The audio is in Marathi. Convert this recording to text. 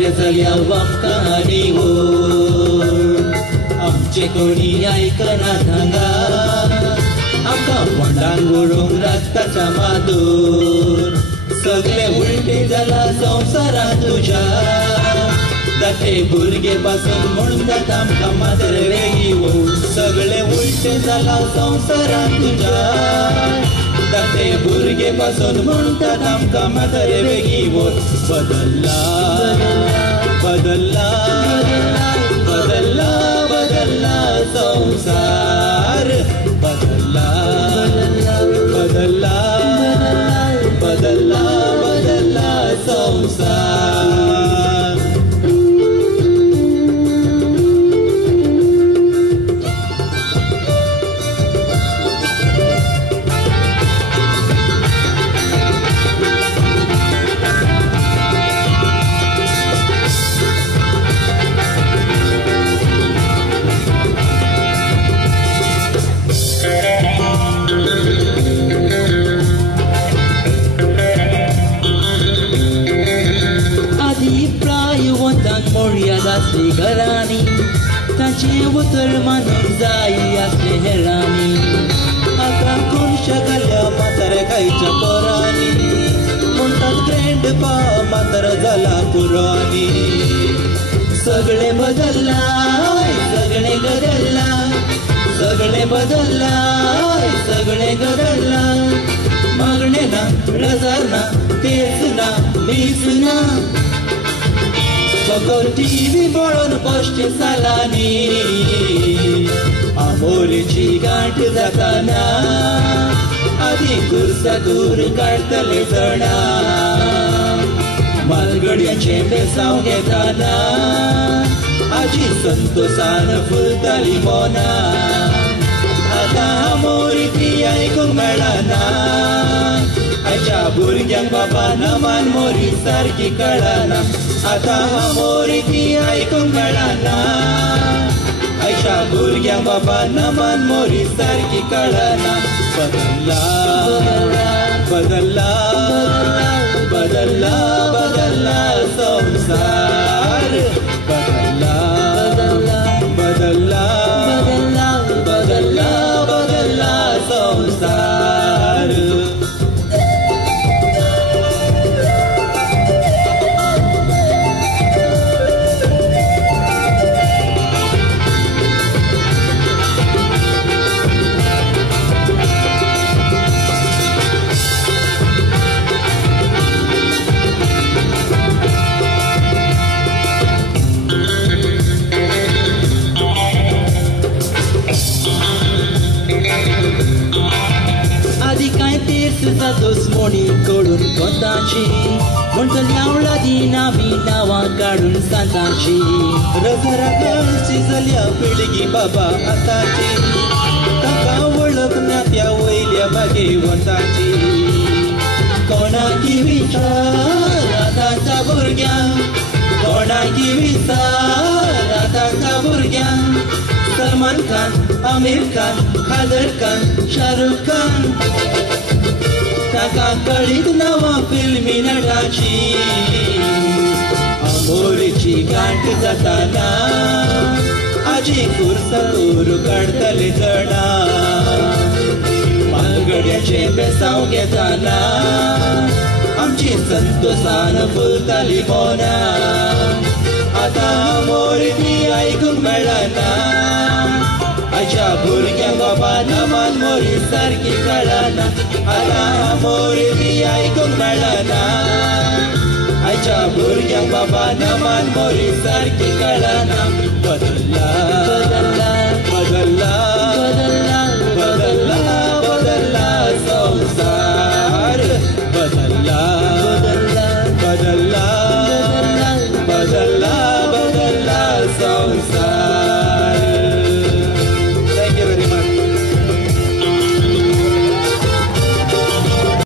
बरे जाल्या आमकां हो आमचे कोणी आयकना हांगा आमकां फोंडान घोळूंक रक्ताच्या मादूर सगळे उलटे जाला संवसारांत तुज्या धाकटे भुरगे पासून म्हणटात आमकां मातर वेगी वो सगळे उलटे जाला संवसारांत तुज्या धाकटे भुरगे पासून म्हणटात आमकां मातर वेगी वो बदल्ला बदल्ला बदल्ला बदल्ला संसार बदल्ला बदल्ला बदल्ला बदल्ला संसार असली घरांनी तांचे उतर मानूंक जाय असले हेरांनी आतां कोणशा घाल्या मातर खायच्या पोरांनी म्हणटात ग्रँड पा मातर जाला पुराणी सगळे बदल्ला सगळे गदल्ला सगळे बदल्ला सगळे गदल्ला मागणे ना रजार ना तेच ना मीच ना टीव्ही पळोवन पोश्टे सालांनी आमोरेची गांठ जाताना आदी कुर्सा दूर काडटले जणा मालगड्याचे बेसांव घेताना आजी संतोषान फुलताली मोना आतां आमोरी ती आयकूंक मेळना आयच्या भुरग्यांक बाबा नमान मोरी सारकी कळना आतां आमोरी ती आयकूंक मेळना आयच्या भुरग्यांक बाबा नमान मोरी सारकी कळना बदल्ला बदल्ला बदल्ला बदल्ला संसार बदल्ला बदल्ला बदल्ला बदल्ला संसार दोस मोडी कडून कोताची म्हणटली आवळा दिना बी नांवां काडून सांताची रगराची जाल्या पिळगी बाबा आताची ताका वळख ना त्या वयल्या भागेवंताची कोणाकी विचार आतांच्या भुरग्यांक कोणाकी विचार आतांच्या भुरग्यांक सलमान खान आमिर खान कादर खान शाहरुख खान ताका कळीत नवा फिल्मी नटाची आमोरेची गांठ जाताना आजी कुर्सा दूर काडटले जणा मालगड्याचे बेसांव घेताना आमची संतोषान फुलताली मोना आतां आमोरी ती आयकूंक मेळना आयच्या भुरग्यांक बाबा नमान मोरी सारकी कळना आतां आमोरी ती आयकूंक मेळना आयच्या भुरग्यांक बाबा नमान मोरी सारकी कळना